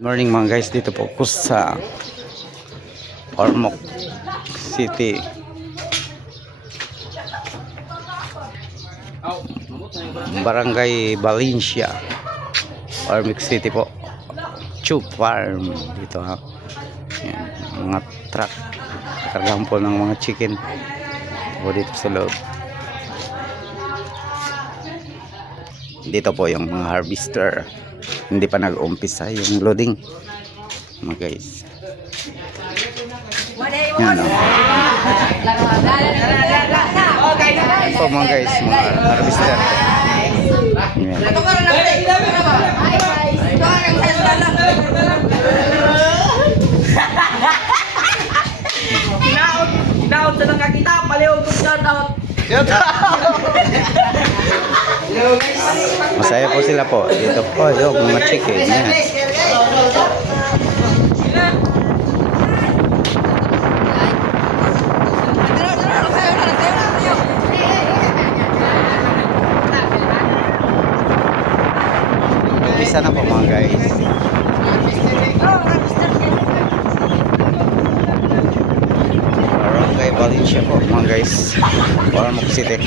Morning mga guys, dito po ako sa Ormoc City, Barangay Valencia, Ormoc City po. Chu Farm dito ha. Yan, mga truck kargahan po ng mga chicken po dito sa loob. Dito po yung mga harvester, hindi pa nag-umpisa yung loading mga guys. Yan o. Ito mga guys, mga harvester. Yan. Daot sa nakakita, palihog ko shout out. Masaya po sila po. Dito po yung mga chicken. Yan. Umpisa na po mga guys. Barangay Valencia po mga guys, Ormoc City,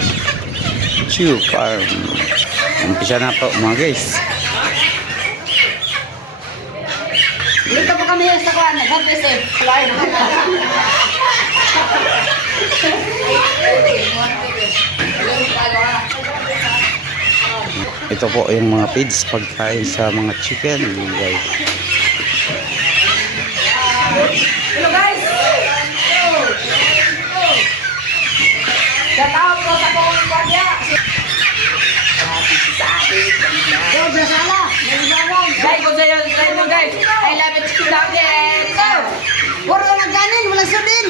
Chu Farm. Umpisa na po mga guys. Dito po kami sa kuan, nag-harvest eh. Ito po yung mga feeds pagkain sa mga chicken guys. Hello guys. Shout out po sa kong kuya. Yo, sala. Guys, kung sa'yo, guys. I love it to love it. Puro ka nagkanin, walang sudin.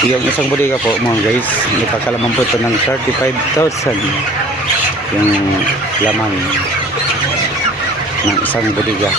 Yung isang bodega po mga guys, ipakalaman po ito ng 35,000 yung laman ng isang bodega.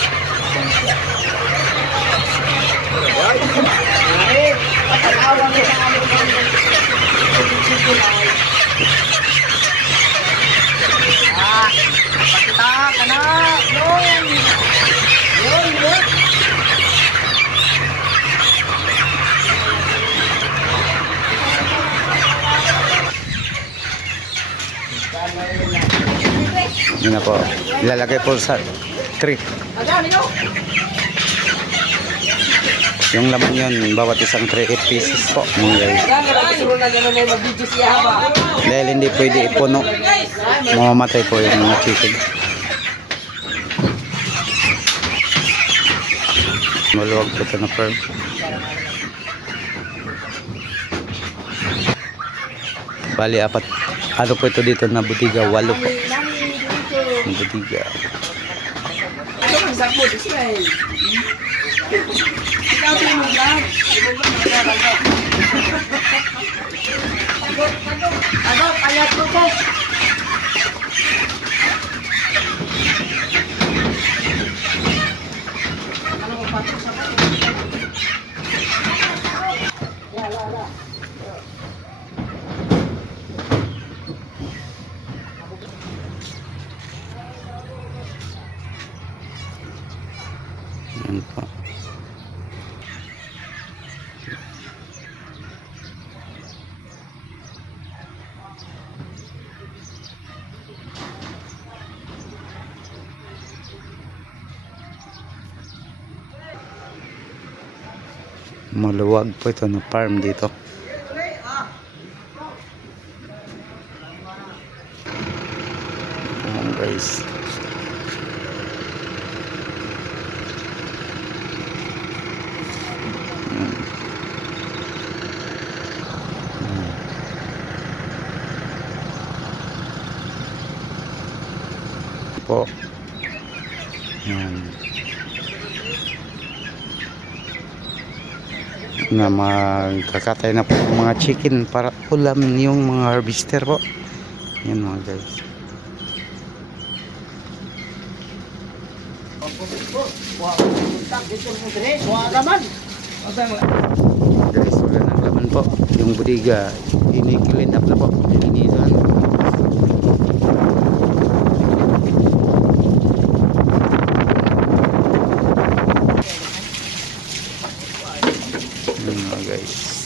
Yun na po, ilalagay po sa tray. Yung laman yun, bawat isang tray 8 pieces po mga guys. Dahil hindi pwede ipuno, mamamatay po yung mga chicken. Maluwag po ito na firm. Bali apat, ano po ito dito na butiga, 8 po. Ang butiga. Yan po. Maluwag po ito na farm dito. Ayan guys. Po. Yan. Na magkakatay na po ng mga chicken para ulam yung mga harvester po. Yan mga guys. Guys, wala nang laman po. Yung budiga, ini-clean up na po. Linisan. Guys.